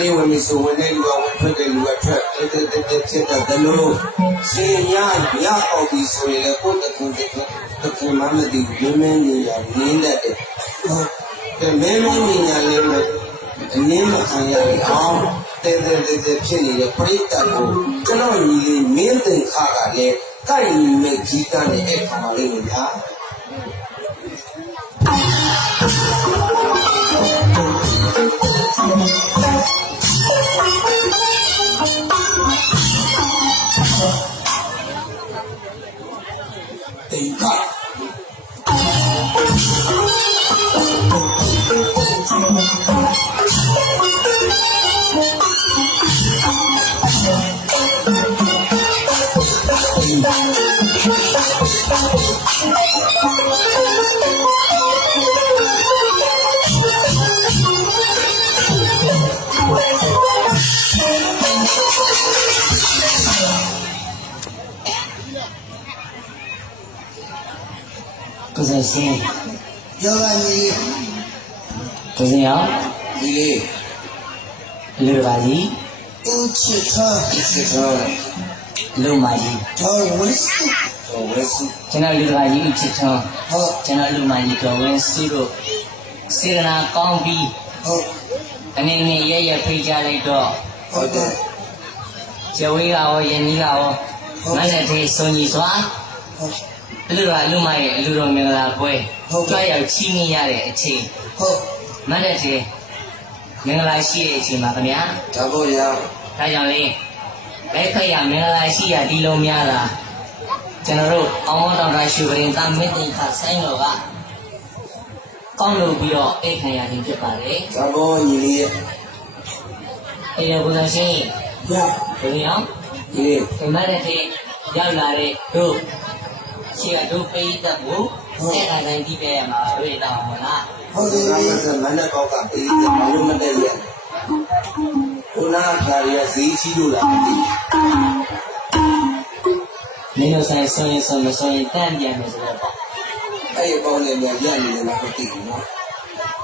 န လေးဝင်ပြီးဆိုဝင်တဲ့လူကဝင်ထွက်တဲ့လူကထွက်တက်ဖြစ်တဲ့လို့စင်ရရအောင်ပြီးဆိုရင်လည်းကိုယ်တခင်မှမသိဘူးမင်းနေရနင်းတတ်တယ်ဟုတ်ကဲမင်းနေရလည်းအနည်းမခံရအောင်တဲ့ဖြစ်နေတဲ့ပြိတ္တကိုကျွန်တော်ညီလေးမင်းတင်ခါကလည်းကိုက်ညီမဲ့ကြီးကနဲ့အဲ့ခါလေးကိုညာတင်ခါကိုစင်စင်ယောဂကြီးကိုစင်ရောဒီလေး လူပါကြီး ဦးချစ်ထားလူမကြီးတော်ဝစ်စု ကျွန်တော်လူပါကြီးဦးချစ်ထောင်း ဟုတ် ကျွန်တော်လူမကြီးတော်ဝင်းစုတို့စေရနာကောင်းပြီး ဟုတ် အနေနဲ့ရဖိတ်ကြလိုက်တော့ ဟုတ်တယ် ကျဝေးကရောယနေ့ကရောမနဲ့တေစုံကြီးစွာ ဟုတ် လူကလူမရဲ့လူတော်မင်္ဂလာပွဲကြွရောက်ချီးမြှင့်ရတဲ့အချိန် ဟုတ် မနဲ့တေမင်္ဂလာရှိတဲ့အချိန်ပါခင်ဗျာ ဒါပေါ့ရ ဒါကြောင့်လေလက်ဖက်ရမင်္ဂလာရှိရဒီလုံးများလားကျွန်တော်တို့အောင်မောတော်ရာရှုပရင်သာမင်းတိခဆိုင်းတော်ကကောင်းလို့ပြီးတော့အိတ်ခံရခြင်းဖြစ်ပါတယ် ဒါပေါ့ညီလေးရဲ့ အဲ့ဒီဘုရားရှင် ရ ဘုရား ညီလေး ဒီမနဲ့တေရောက်လာတဲ့တို့ရှိရတို့ပိတ်တတ်ဖို့အဲ့ဒါတိုင်းကြည့်ပြရမှာတွေ့တော့မလား ဟုတ်တယ်မနက်ကောက်ကပေးတယ်ဘာလို့မတည့်ရခုနကခါရဈေးကြီးလို့လားမသိ မင်းတို့ဆိုင်ဆိုရင်မဆိုရင်တန့်ပြန်မယ်ဆိုတော့ပေါ့ အဲ့ဒီပေါင်းနဲ့မြန်ပြနေတယ်လားမသိဘူးနော်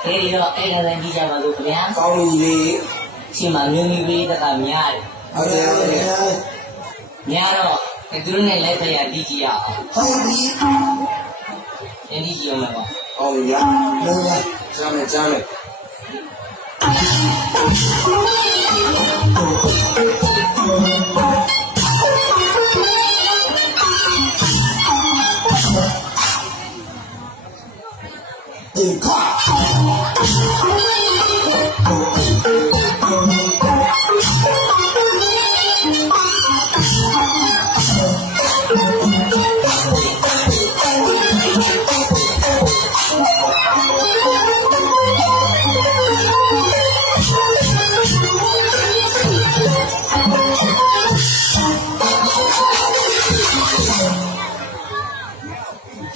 အဲ့ဒီတော့အဲ့ဒါတိုင်းကြည့်ကြပါလို့ခင်ဗျာ ကောင်းပြီညီလေး ချိန်မှာမျိုးမျိုးပေးတတ်တာများတယ် ဟုတ်တယ်ဟုတ်တယ် များတော့သူတို့နဲ့လက်ထက်ရတီးကြည့်ရအောင် ဟုတ်ပြီ အတီးကြည့်အောင်ပါ ဟုတ်ပြီရလောရကြားမယ်တင်ခါ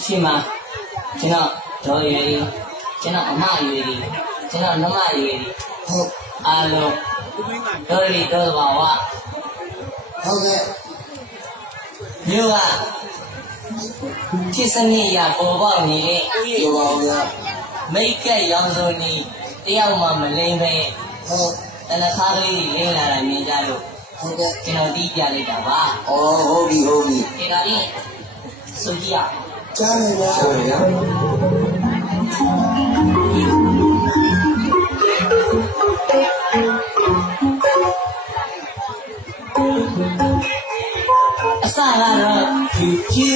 ရှိမှာကျွန်တော်တော်ရွယ်ကြီးကျွန်တော်အမရွယ်ကြီးကျွန်တော်နှမရွယ်ကြီး ဟုတ် အားလုံးတော်ရီတော်ဘာဝ ဟုတ်ကဲ့ မြို့ကဖြစ်စနစ်ရပေါ်ပေါက်နေတဲ့ ပြောပါဦးဗျာ မိတ်ကက်ရောင်စုံကြီးတယောက်မှမလိမ့်ပဲ ဟုတ် တနခါကလေးကြီးလိမ့်လာတာမြင်ကြလို့ ဟုတ်ကဲ့ ကျွန်တော်တီးပြလိုက်တာပါ အော်ဟုတ်ပြီ ဒီကနေ့စုကြည့်ရ ကြားမယ်ဗျာဟုတ်ဗျာ အစကတော့ဖြူဖြူ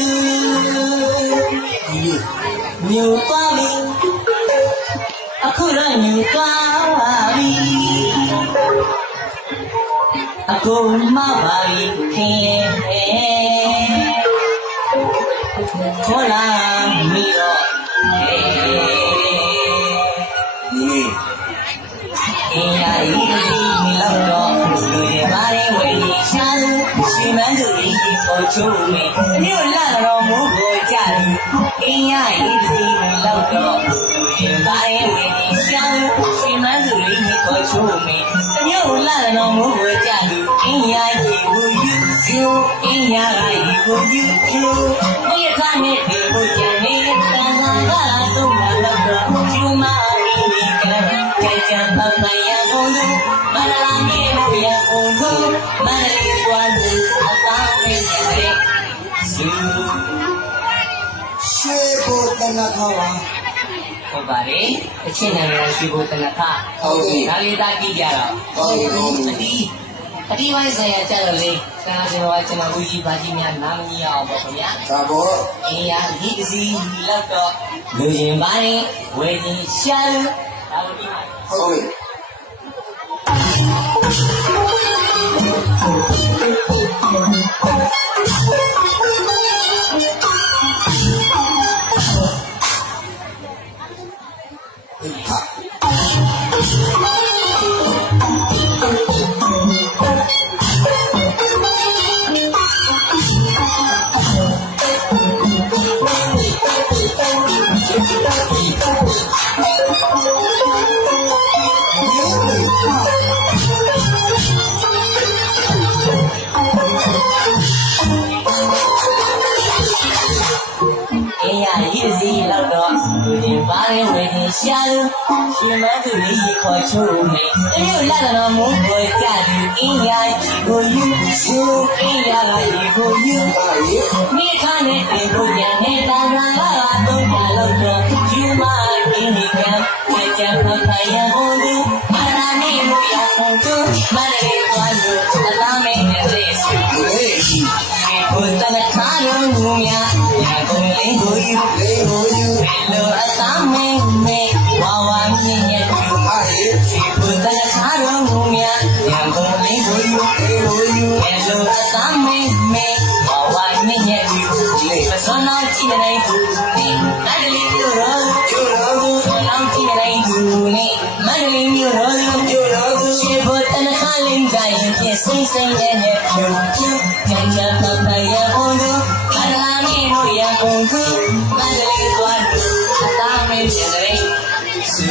မြို့ပါပြီအခုတော့မြို့ပါပြီအခုမှပါပြီခင်ခေါ်လာမိတော့ညီ အင်းရာဤဒီလောက်တော့လူတွေပါရင်ဝေးရှာလို့ရှင်မန်းသူကြီးကိုချိုးမယ်မြို့လာတော့မိုးကိုကြတယ်အင်းရာဤဒီလောက်တော့လူတွေပါရင်ဝေးရှာလို့ရှင်မန်းသူကြီးကိုချိုးမယ်မြို့လာတော့မိုးကိုကြတယ်အင်းရာဤကိုယူအင်းရာဤကိုယူဒီခါနဲ့ဒီကိုကြနေတန်ခါကတော့လာတော့ကျူမအင်းဒီကကြံပပယဘုံ မန္တလာမြေလို့ရအောင်သူမန္တလေးကွာလို့အကောင်းနဲ့တဲ့စု ရွှေဘုတနခါပါ ဟုတ်ပါတယ်အချင်းနာမည်ရှိဖို့တနခ ဟုတ်ပြီ ဒါလေးသားကြည့်ကြတော့ ဟုတ်ပြီဟုတ်ပြီ အတီးပိုင်းဆိုင်ရာကြတော့လေဆရာကျွန်တော်ကကျွန်တော်ဦးကြီးပါကြီးများနားမကြီးအောင်ပေါ့ခင်ဗျာ ဒါပေါ့ အင်းရဒီပစီလောက်တော့လူရင်ပိုင်းဝယ်ခြင်းရှာလို့ဒါလို့ဒီမှာ ဟုတ်ပြီ ဟာ အင်းရဒီပစီလောက်တော့လူရင်ပိုင်းဝယ်ခြင်းရှာလို့ရှင်မသူလေးရေခေါ်ချိုးနေအင်းလာတော့မုန်းပေါ်ကြတယ်အင်းရကိုယူစုအင်းရကရေကိုယူ ဟာရေ မိခနဲ့တင်ကိုရနေတာလာတော့ပါလို့တော့ယူမအင်းဒီကံကြံဖဖရဟိုလူမနာနေမှုရအောင်သူမရေသွားလို့အလားမဲနဲ့လေးစု ဟေး ကိုတနခါလုံးငုံရရကုန်လေးကိုယူ လေးဟိုယူ လိုအသားမဲမဲဝါဝါမြင့်ရဲ့သူ ဟာရေ ကိုတနခါလုံးငုံရရကုန်လေးကိုယူ လေးဟိုယူ လိုအသားမဲမဲဝါဝါမြင့်ရဲ့သူပစွမ်းတော်ကြည့်နေသူနေမန္တလေးမြို့တော် ကျိုးတော်သူ ပစွမ်းတော်ကြည့်နေသူနေမန္တလေးမြို့တော် ကျိုးတော်သူ ရှိဖို့တနခါလင်းကြရင်ပြည့်စိမ့်စိမ့်ရဲ့နဲ့ဖြူဖြူကြံကြံပပရအောင်သူမန္တလာမြို့တို့ရအောင်သူမန္တလေးသွားလို့အသားမင်းပြန်တဲ့စု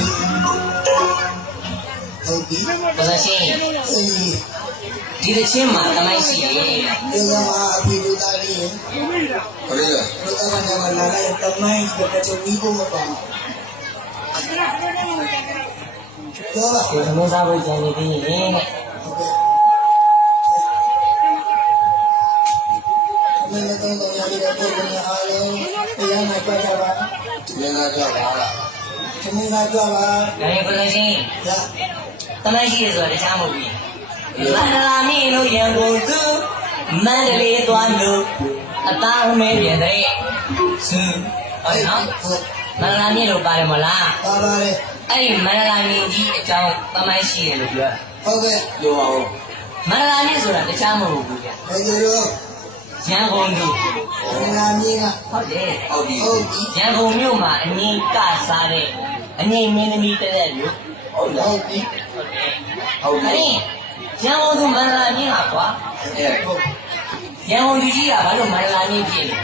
ဟုတ်ပြီ ပဇရှင် အေး ဒီတစ်ချင်းမှာတမိုင်းရှိရဲ့ ဒီကမှာအဖေတို့သားလေး ဘယ်လို ဘုရားကလည်းလာလိုက်တမိုင်းတဲ့တူမီကိုမပါပြောပါ ကိုသမုစားဖို့ကြံနေသေးရင်တဲ့ မင်းလည်းတော့ရရတဲ့ပုံနဲ့အားလုံးတရားနဲ့ပတ်သက်ပါ ဒီနေ့ကကြောက်ပါလား သမီးကကြွပါ ဒါရင်ပဇရှင် ရ တမိုင်းရှိရဆိုတော့တခြားမဟုတ်ဘူးမန္တလာမြို့တို့ရန်ကုန်သူမန္တလေးသွားလို့အသားမဲပြန်တဲ့စုဟုတ်နော် ဟုတ် မန္တလာမြို့တို့ပါတယ်မလား ပါပါလေ အဲ့ဒီမန္တလာမြို့ကြီးအကြောင်းတမိုင်းရှိတယ်လို့ပြောတာ ဟုတ်ကဲ့ ပြောအောင် မန္တလာမြို့ဆိုတာတခြားမဟုတ်ဘူးဗျ ဘယ်လို ရန်ကုန်မြို့ လဲနာမင်းက ဟုတ်တယ် ဟုတ်ပြီ ဟုတ်ပြီ ရန်ကုန်မြို့မှာအငိမ့်ကစားတဲ့အငိမ့်မင်းသမီးတဲ့မြို့ ဟုတ်လား ဟုတ်ပြီ ဟုတ်တယ် ဟုတ်ပြီ အဲ့ရန်ကုန်သူမန္တလာမြို့ဟာကွာ အဲ ရန်ကုန်လူကြီးကဘာလို့မန္တလာမြို့ဖြစ်လဲ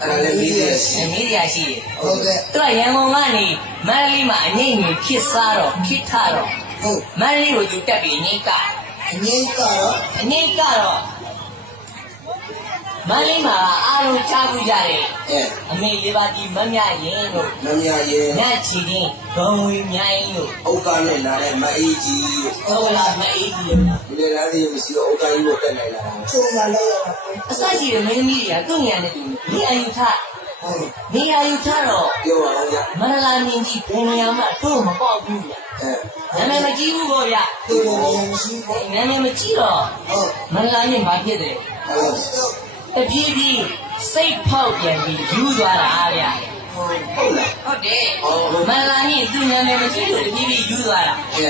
အဲ့ဒါလည်းပြီးတယ် အမေးရရှိတယ် ဟုတ်ကဲ့ သူကရန်ကုန်ကနေမန္တလေးမှာအငိမ့်ကြီးဖြစ်စားတော့ဖြစ်ထတော့ ဟုတ် မန္တလေးကိုသူတက်ပြီးအငိမ့်က အငိမ့်ကတော့ အငိမ့်ကတော့မန္တလေးမှာအားလုံးချဘူးကြတယ် အဲ အမေလေးပါတီမမြရင်တို့ မမြရဲ့ ညချီတင်းဂုံဝေမြိုင်းတို့ ဥက္ကနဲ့လာတဲ့မအေးကြီးတို့ ဟုတ်လားမအေးကြီးတို့ ဒီနေ့လားဒီမရှိတော့ဥက္ကကြီးကိုတက်နိုင်လာတာ ချုံလာလိုက်ရတာ အစရှိတဲ့မင်းသမီးတွေကသူ့နေရာနဲ့သူနေအယူထ ဟုတ် နေအယူထတော့ ပြောအောင်ဗျ မန္တလာမြင်းကြီးဘယ်နေရာမှတို့မပေါက်ဘူးဗျ အဲ နာမည်မကြီးဘူးပေါ့ဗျ သူ့လိုရမရှိဘူး နာမည်မကြီးတော့ ဟုတ် မန္တလာမြင်းဘာဖြစ်တယ် ဟုတ်ပြီတော့ တပြေးပြေးစိတ်ဖောက်ပြန်ပြီးယူသွားတာဗျ ဟုတ် ဟုတ်လား ဟုတ်တယ် ဟုတ် မန္တလာမြင်းသူ့နာမည်မကြီးလို့တပြေးပြေးယူသွားတာ အဲ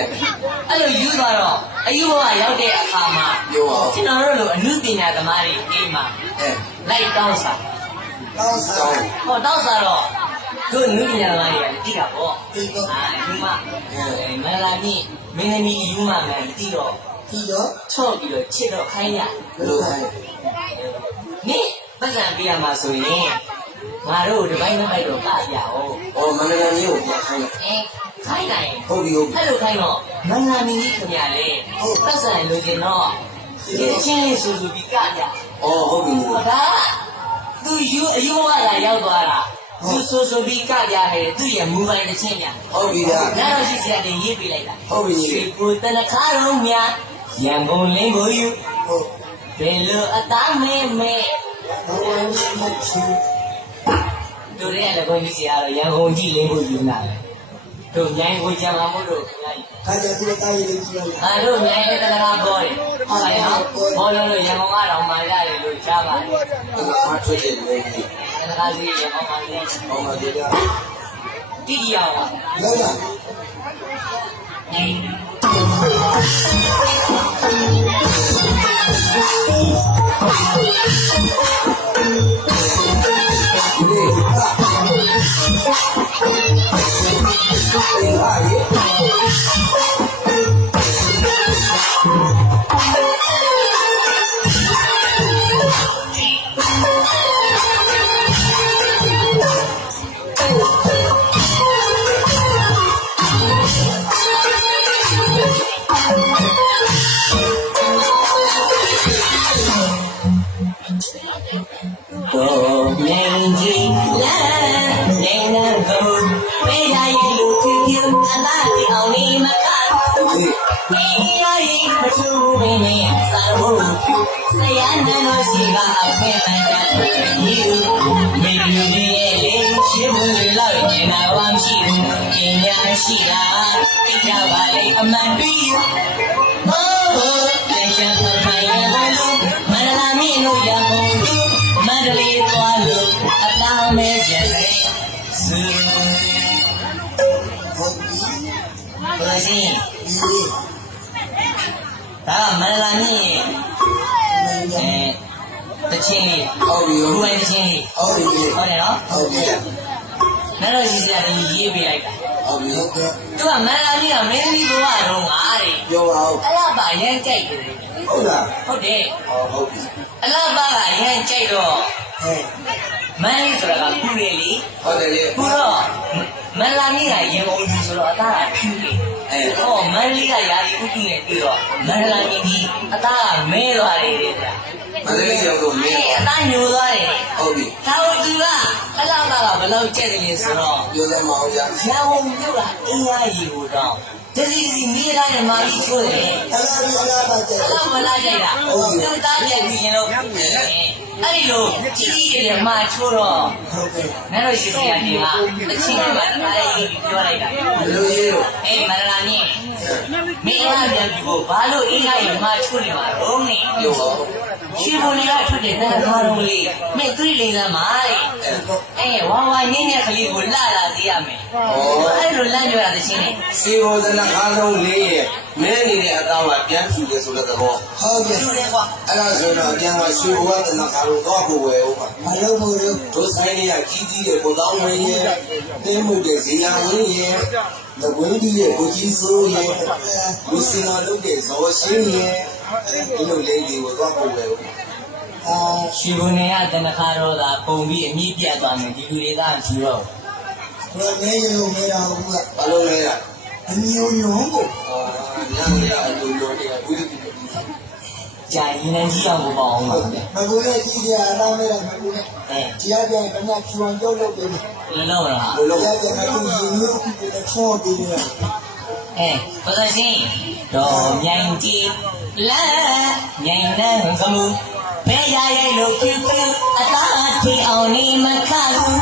အဲ့လိုယူသွားတော့အယူဘဝရောက်တဲ့အခါမှာ ပြောအောင် ကျွန်တော်တို့လိုအမှုပညာသမားတွေအိမ်မှာ အဲ လိုက်တောင်းစား တော့ တော စား င်း ဟောတောင်းစားတော့တို့အမှုပညာသမားတွေကကြည့်တာပေါ့ ဒီတော့ ယူမမန္တလာမြင့်မင်းသမီးယူမမှန်တီးတော့ ဒီတော့ ချော့ပြီးတော့ချစ်တော့ခိုင်းရ ဘယ်လိုခိုင်း နင့်ပတ်စံပြရမှာဆိုရင်ငါတို့ဒီပိုင်းမပိုက်တော့ကပြအောင် ဩမန္တလေးမျိုးကိုပြန်ခိုင်း ခိုင်းနိုင် ဟုတ်ပြီဟုတ်ပြီ အဲ့လိုခိုင်းတော့မန္တလာမြင့်ကြီးခင်ဗျာလေပတ်စံလိုချင်တော့ဒီချင်းလေးစူစူပြီးကပြ ဩဟုတ်ပြီ ဟောဒါသူယူအယူဝါလာရောက်သွားတာ သူဆိုပြီးကကြတယ်သူ့ရဲ့မူပိုင်တစ်ချင်းညာ ဟုတ်ပြီဗျာ နားတော့ရှိစရာတွေရေးပြလိုက်တာ ဟုတ်ပြီ ရွှေကိုတနခါတော့များရန်ကုန်လင်းကိုယူ ဟုတ် ဘယ်လိုအသားမဲမဲ ဘဝကြီးမချူ တို့ရဲ့လည်းကိုကြီးစီကတော့ရန်ကုန်ကြည့်လင်းကိုယူလာတယ်တို့မြိုင်ကိုကြံမှာမို့လို့ခင်ဗျာ ခါကြသူတာရေးကြည့်လိုက် အာတို့မြိုင်တဲ့တနခါပေါ်တယ်ဟုတ်ပါရဲ့နော်ပေါ်လို့ရန်ကုန်ကတော့မှရတယ်လို့ကြားပါတယ် အားထွက်တဲ့လူကြီး တနခါစီရန်ကုန်မှာလည်း ဟောမှာကြဗျာ တိကျအောင်ပါ လောက်လာ ဒီဟာဒီဟာရေ တို့မြိုင်ကြီးလမ်းနေနေကိုပေးရရဲ့လူဖြစ်ဖြစ်အလားတူအောင်နေမက ဒီ မေးရရင်မထူးဘင်းနဲ့စာဖို့ဆရာနန်းတော်ရှိကအဖေမှန်တယ်ဒီမေလူကြီးရဲ့လေရှိဘူးလေလောက်နေနာဝမ်းရှိဘူးပညာရှိတာသိကြပါလေအမှန်ပြီးဟိုးလက်ချဖိုင်ရဘလို့မန္တလာမင်းတို့ရကုန်သူမန္တလေးသွားလို့အတောင်းမဲ့ကြတဲ့စူ ဟုတ်ပြီ ဘယ်ရှင် ဒီ ဒါကမန္တလာမြင့်ရဲ့ မင်းကြီး တချင်းလေး ဟုတ်ပြီ ဘူ ဟုတ် ပိုင်းတချင်းလေး ပြီ ဟုတ်တယ်နော် ဟုတ်ပြီ နောက်တော့ရှိစရာကြီးရေးပေးလိုက်တာ ဟုတ်ပြီ ဟုတ်ကဲ့ သူကမန္တလာမြင့်ကမင်းသမီးဘဝတော့ငါတဲ့ ပြောပါဦး အလားပါရမ်းကြိုက်တယ် ဟုတ်လား ဟုတ်တယ် ဟုတ်ပြီ အလားပါကရမ်းကြိုက်တော့ ဟဲ့ မန်းလေးဆိုတာကခုလေလေ ဟုတ်တယ်လေ ခုတော့မန္တလာမြင့်ကရင်ကုန်ကြီးဆိုတော့အသားကဖြူလေဟောမန္တလေးကယာလီဥက္ကုနဲ့ပြီးတော့မန္တလာမြင့်ကြီးအသားကမဲသွားတယ်တဲ့ဗျာ မန္တလေးရောက်တော့မင်း အသားညိုသွားတယ် ဟုတ်ပြီ ဒါတို့သူကအလားပါကဘယ်လောက်ကျက်တယ်လဲဆိုတော့ ပြောစမ်းမအောင်ဗျာ ရန်ကုန်မြို့ကအင်းအားကြီးကိုတော့တစီစီမိတိုင်းနဲ့မာကြီးချိုးတယ် အလားဒီအလားပါတဲ့ အလားမလားကြိုက်တာသူသားပြက်ပြီးရင်တော့အဲ့ဒီလိုကြီးကြီးတွေမှာချိုးတော့ ဟုတ်ကဲ့ နဲ့တော့ရှိစရာကြီးကအချင်းကလည်းအားကြီးပြောလိုက်တာ ဘယ်လိုရေးတော့ အေးမန္တလာမြင့်မင်းအားပြန်ပြီးဖို့ဘာလို့အင်းအားကြီးမှာချိုးနေမှာတော့နေ ပြောပါဦး ရှင်ဘုံတွေကထွက်တဲ့တနခါတော်လေးမင်းသူ့လိန်ကမှာတဲ့ဝါဝါနင်းတဲ့ကလေးကိုလှလာစေရမယ်အဲ့လိုလမ်းပြောတာတချင်းနဲ့ စီဘောဇနအားလုံးလေးရဲ့မဲနေတဲ့အသားကပြန်ဖြူတယ်ဆိုတဲ့သဘော ဟုတ်ကဲ့ သူတယ်ကွာ အဲ့ဒါဆိုတော့ပြန်ကစီဘောဇနအားလုံးတော့ကိုဝယ်ဦးမှာ မလုပ်ဘူးလို့ တို့ဆိုင်လေးကကြီးကြီးတဲ့ကိုတောင်းမင်းရဲ့တင်းမှုတဲ့ဇေယျဝင်းရဲ့လဝင်းကြီးရဲ့ကိုကြီးစိုးရဲ့ဝီစင်နာလုပ်တဲ့ဇော်ရှင်းရဲ့ဒီလိုလေးတွေကိုတော့ကိုဝယ်ဦး အာ ရှင်ဘုံတွေကတနခါတော်သာပုံပြီးအမြင့်ပြတ်သွားမယ်ဒီလူတွေကကြည့်တော့ ဘယ်နေရုံမရဘူးက ဘာလို့လဲလား အမျိုးမျိုးကို ညာရအလိုလိုတွေကဝိရိယ ကြာရင်လည်းကြီးအောင်ပေါ့အောင်ပါပဲ မကူနဲ့ကြည့်ကြအလားမဲ့မကူနဲ့ အဲ ကြည့်ရပြန်ခဏဖြူအောင်ကြောက်လို့ပြင်တယ် လောလောလား လိုလို ကြည့်ပြန်အခုရင်မျိုးခုနဲ့ချောပြီးတယ် ပဒရှင်တော်မြိုင်ကြီးလမ်းမြိုင်နဲ့ကမှုဘယ်ရရဲ့လို့ဖြူဖြူအသားထီအောင်နေမခဘူး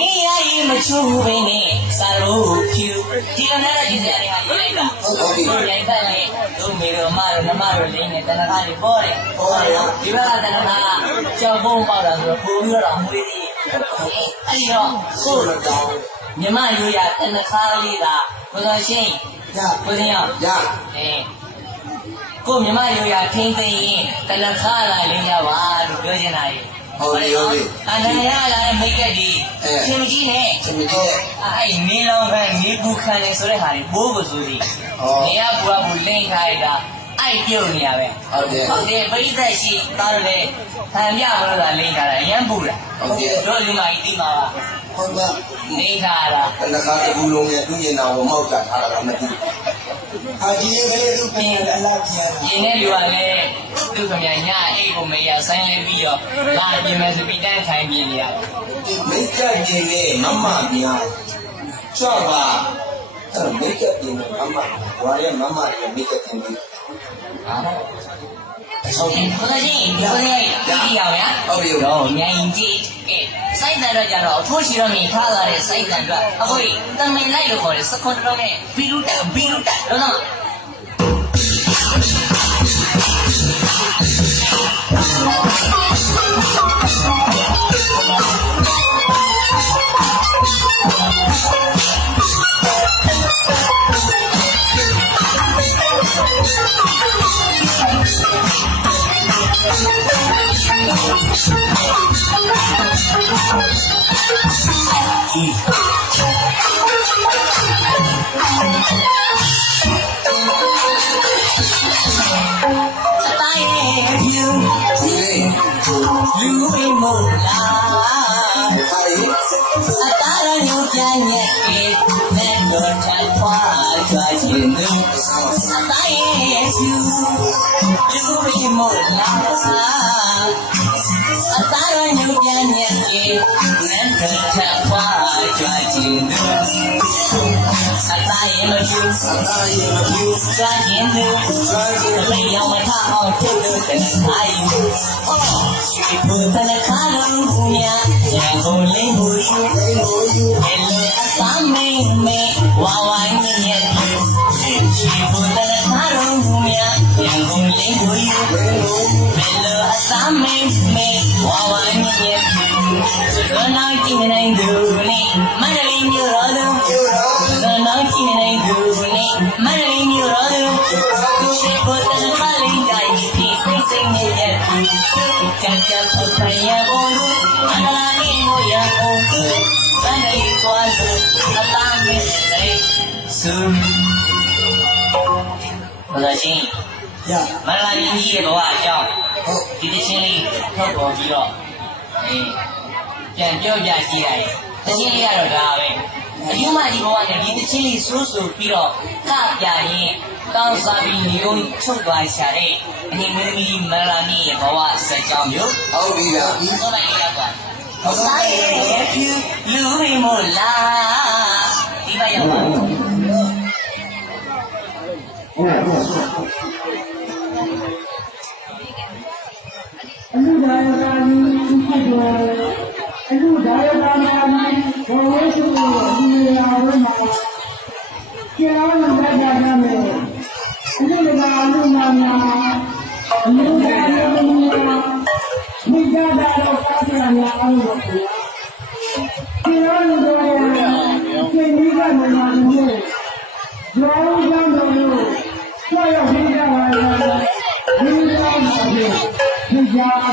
အေးရည်မချူဘင်းနဲ့စာရိုးဖြူဒီလိုနဲ့ဒီစရာတွေကရေးလိုက်တာဟုတ်ရိုက်ပတ်လေတို့မေတို့မတို့နှမတို့လင်းနေတနခါတွေပေါ်တယ်ဒီဘက်ကတနခါကြောက်ပုံးပေါက်တာဆိုတော့ပုံပြီးတော့မွေးသေးအဲ့ဒီတော့ ဆိုတော့တောင်း မြမရိုးရတနခါလေးကဘုရားရှင် ည ဘုရား ရ ကိုမြမရိုးရထင်းသိရင်တနခါလာလင်းကြပါလို့ပြောချင်တာလေ ဟုတ်ပြီဟုတ်ပြီ အနန္တရလာတဲ့မိတ်ကက်ဒီသင်ကြီးနဲ့ သမီးတဲ့ အဲ့မင်းလောင်းခံနေပူခံနေဆိုတဲ့ဟာတွေဘိုးပစိုးစီနေရပူကဘူးလင်းခိုင်းတာအဲ့ပြုတ်နေရပဲ ဟုတ်တယ် ဟုတ်တယ်ပရိသတ်ရှိသားတယ်လေဟန်ပြမလို့လာလင်းထားတာအရန်ပူတာ ဟုတ်တယ် တို့လူမကြီးတိမှာပါ ဟုတ်ကဲ့ နေထားတာ တနခါတကူလုံးရဲ့သူ့ညင်တော်ကိုမောက်ကြထားတာမသိ အ အာဒီကလေးသူပြင်အလားပြန် ဒီနေ့ဒီကလည်းသူကမြန်ညအိတ်ကိုမေးရဆိုင်လိုက်ပြီးတော့လာပြင်မယ်စပီတန်းထိုင်ပြနေရတယ် မိတ်ကပ်နေနဲ့မမများချော့ပါမိတ်ကပ်နေနဲ့မမဝါရဲမမရဲ့မိတ်ကပ်နေပြီ ဟာဟုတ်ကဲ့ဘုရားရှင်ဒီလိုလေးကြည့်ရအောင်ဗျာ ဟုတ်ပြီ တော့မြန်ရင်ကြည့်ကဲစိုက်တန်တော့ကြတော့အဖိုးရှိတော့မြင်ထားလာတဲ့စိုက်တန်တော့အဖိုးတမင်လိုက်လို့ခေါ်တယ်စကွန်တော့နဲ့ဘီလူတက်တော့တော့ လူအိမ်မို့လား ဟာရီ အတားရညပြန်ညက်ကေနဲ့တော့ထန်ခွာကြွားခြင်းသူအတားရဲ့သူလူအိမ်မို့လားအတားရညပြန်ညက်ကေနဲ့တော့ထန်ခွာကြွားခြင်းသူအတားရဲ့မကျူ အာရီမပြူ ကြွားခြင်းသူ ကျွမ်းကျင် လေယောင်မထအောင်ထုတ်လို့တဲ့ခိုင်းဟောရှိဖို့တဲ့ခါလုံးဘူးများရန်ကုန်လေးဘူးယူ နေလို့ယူ Hello, Asame me, wawai me yeti. Chibu tana karo mumya, yangun lengu yu. Hello, Asame me, wawai me yeti. Susono kimi na induni, madaling yurodu. Susono kimi na induni, madaling yurodu. Chibu tana kaling jai, sing sing me yeti. Chacha papaya bolu, adalani moya ongu. Sanay kwalo atame say soon. ဘုရားရှင် ရ မလာရင်ကြီးရဲ့ဘဝအကြောင်း ဟုတ် ဒီတစ်ချင်းလေးထုတ်ပေါ်ပြီးတော့ပြန်ပြောပြကြည့်ရတယ်။တစ်ချင်းလေးကတော့ဒါပဲ။အယူမဒီဘဝနဲ့ဒီတစ်ချင်းလေးစိုးစိုးပြီးတော့ကပြရင်တောင်းစားပြီးနေုံထုတ်သွားရှာတဲ့အရင်မင်းသမီးမလာမီရဲ့ဘဝစက်ကြောင်းမျိုး ဟုတ်ပြီလား ဒီဆိုလိုက်ရပါဟုတ်ပါရဲ့ဖြူလူမင်းမို့လားဒီဘက်ရောက်ပါ အလူဒါယကာမီဖြစ်တယ်အလူဒါယကာမီဘောဝဲစုကိုဒီနေရာဝဲမှာကျောင်းနဲ့ကြကြမယ်အလူဒါအလူမာနာအလူဒါအလူမာမိကြတာတော့ကားပြန်လာအောင်လို့ကျောင်းတို့ရဲ့စိတ်ကြီးကမှမလို့ကျောင်းကြောင့်တော့ကျောင်းရောက်ကြပါလားဒီလိုပါပဲ ဒီကြားပါ